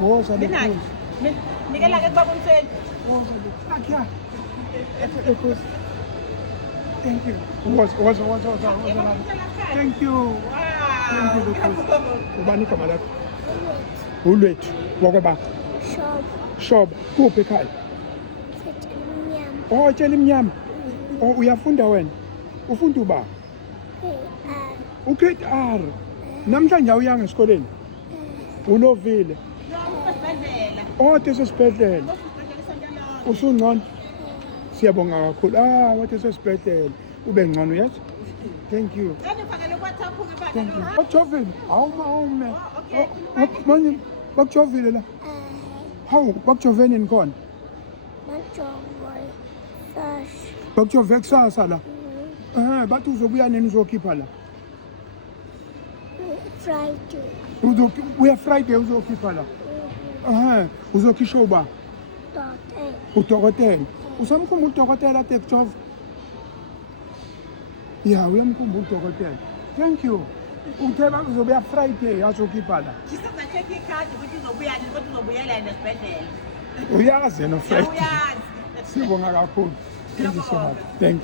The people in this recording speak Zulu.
Woza Midnight. Nikela ke baba umthweni. Akya. Thank you. Woza. Thank you. Thank you, Lucas. Ubani igama lakho? Ulwethu. Wakwaba? Shob. Kuphi ekhaya? Oh, tshela imnyama. Oh, uyafunda wena? Ufunda uba? Ugrade R. Namhlanje awuyanga esikoleni? Ulovile. Oh, tesesibhedlela. Usungcono? Siyabonga kakhulu. Wathi esesibhedlela. Ube ngcono, yes? Thank you. Thank you. Bakujovile? Awume. Manje bakujovile la? Hawu, bakujove nini khona? Bakujove kusasa la? Bathi uzobuya nini uzokhipha la? Friday. Uya Friday uzokhipha la? Uzokhisha uba? Udokotela. Usamkhumbula udokotela ade kujova? Ya, uyamkhumbula udokotela. Thank you. Uthe bakuzobuya Friday azokhipha la? Ngisazacheka ikhadi ukuthi uzobuya nini kodwa uzobuyela yena esibhedlela. Uyazi yena Friday. Uyazi. Sibonga kakhulu. Thank you so much. Thank you.